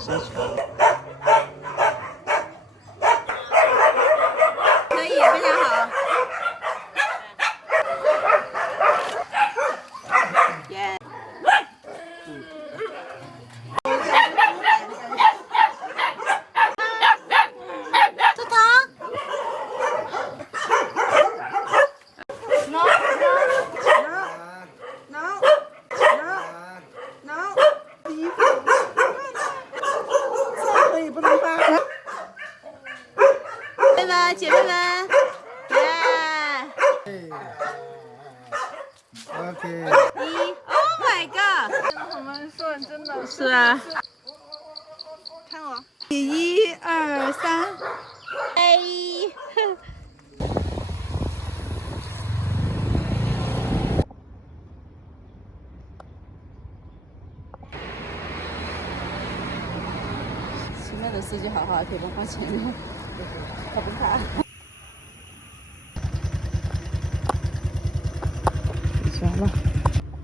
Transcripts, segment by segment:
下去。可以，非常好。耶！这糖。No no no no no。可以不能发。姐妹们，耶 OK。Oh my god！ 很慢算，真的是啊。看我。1、2、3，哎。前面的司机好好，可以不花钱的，他不怕。下了，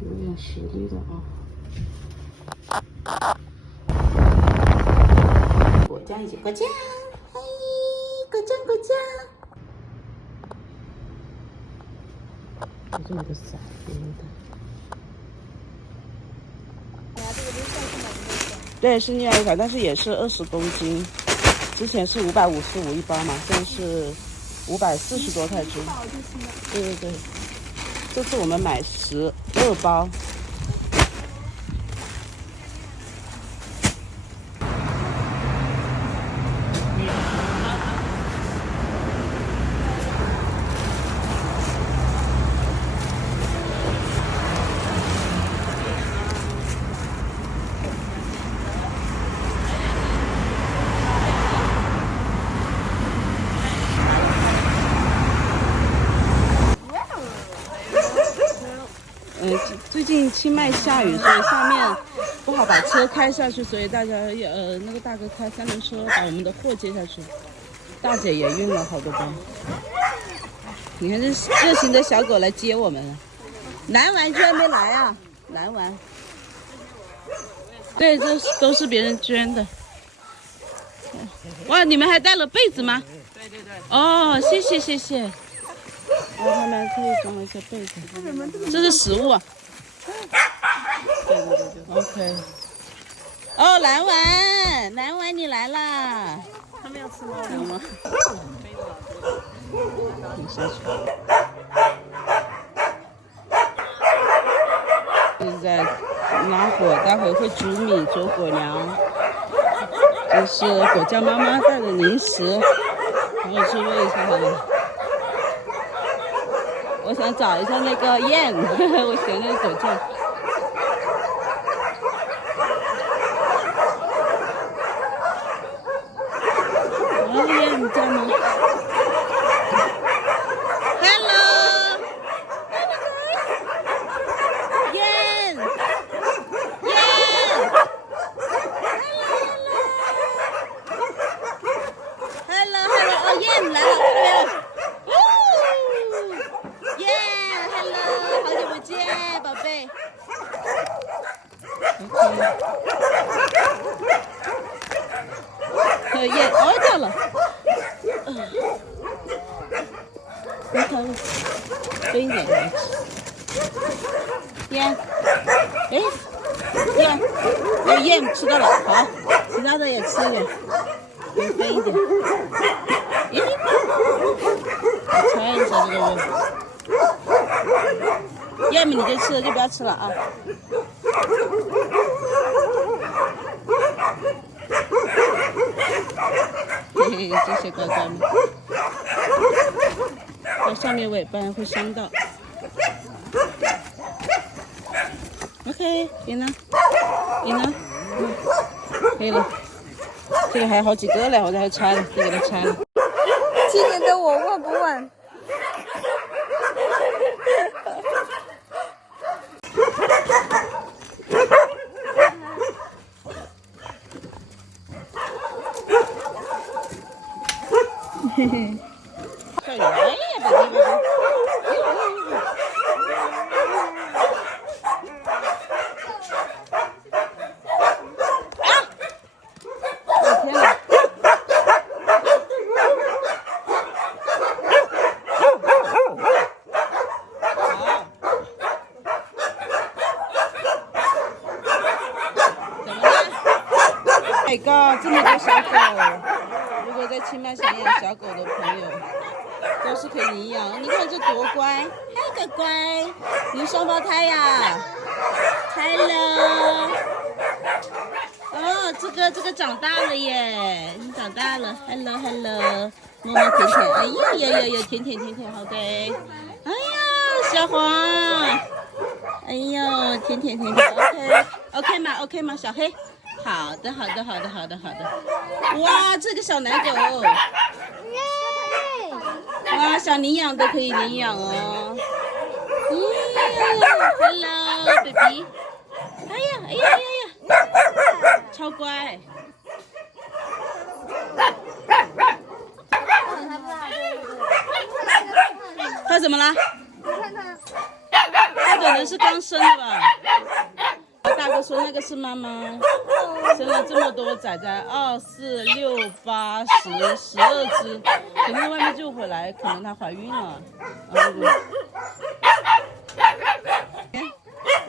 有点实力的啊。果酱一起果酱，嘿，果酱果酱。我这有个伞，别弄的。对，是另外一款，但是也是20公斤。之前是555一包嘛，现在是540多块钱。对对对，这次我们买12包。最近清迈下雨，所以下面不好把车开下去，所以大家那个大哥开3轮车把我们的货接下去。大姐也运了好多包。你看这热情的小狗来接我们了。蓝丸居然没来啊！蓝丸。对，这都是别人捐的。哇，你们还带了被子吗？对对对。哦，谢谢谢谢。哦，他们特意装了一些被子。这是食物啊。对对对对。OK。哦，蓝丸，蓝丸你来啦！他们要吃吗？蓝丸。你下去。就是在拉火，待会会煮米做果粮。这是果酱妈妈带的零食，然后去喂一下它们。我想找一下那个燕，我选那个果酱。哦，燕你在吗 ？Hello， 燕，燕 ，Hello， 哦，燕你来了，看到没有？Hello， 好久不见，宝贝。耶，哦，掉了。别看了，分一点给你吃。燕，哎，燕，有燕吃到了，好，其他的也吃一点，分一点。咦，我穿一下这个肉。要么你就吃了，就不要吃了啊。嘿嘿，这些乖乖们，它上面尾巴会伤到。OK， 你呢？你呢？可以了。这个还有好几个嘞，我这还拆了，再给它拆了。今年的我问不问？嘿嘿，这有哎呀，别。啊！ My God， 这么多小狗！如果在清迈想养小狗的朋友，都是可以领养。你看这多乖，嗨，乖乖，你是双胞胎呀 ？Hello。哦，这个长大了耶，你长大了。Hello Hello， 摸摸舔舔，哎呀，舔舔，好的。哎呀，小黄，哎呦，舔舔，OK 吗，小黑？好的。哇，这个小奶狗，哇，想领养的可以领养哦。Hello baby， 哎呀，超乖。他怎么了？他可能是刚生的吧。大哥说那个是妈妈，生了这么多崽崽，2、4、6、8、10、12只，可能外面救回来，可能她怀孕了。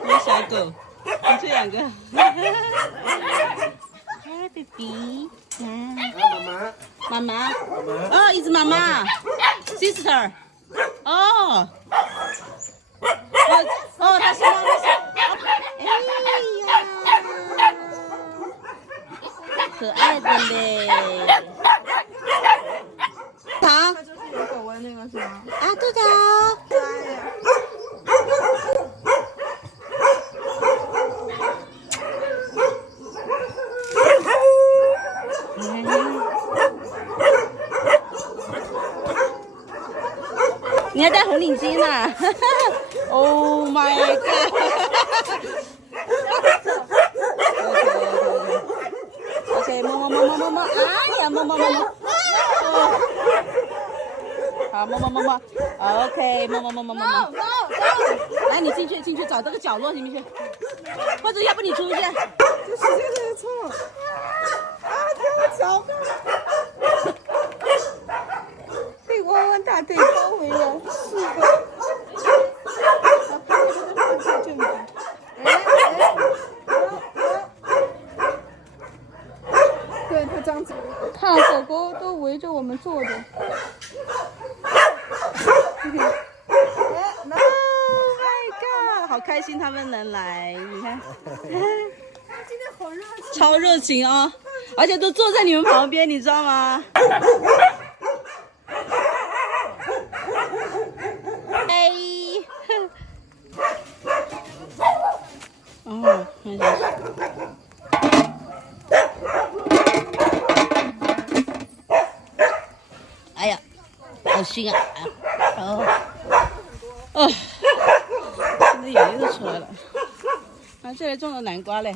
有小狗，你这两个。Hi baby， 妈妈，哦，一直妈妈 ，sister， 哦，她是妈妈。哎呀，可爱的嘞！好，它就是有狗纹那个是吗？啊，对的。可爱耶！你还戴红领巾呢？Oh my god！ OK， 摸，哎呀，摸。好，摸。OK， 摸。来，你进去找这个角落，进去，或者要不你出去。这时间真的错。啊，它的脚被弯弯大腿包围了4个。对，它这样子，看狗狗都围着我们坐着。Oh my god， 好开心他们能来，你看，今天好热情，超热情哦，而且都坐在你们旁边，你知道吗？哎，哦，看一下。哎呀，好熏啊！现在眼泪都出来了。啊，这里种了南瓜嘞。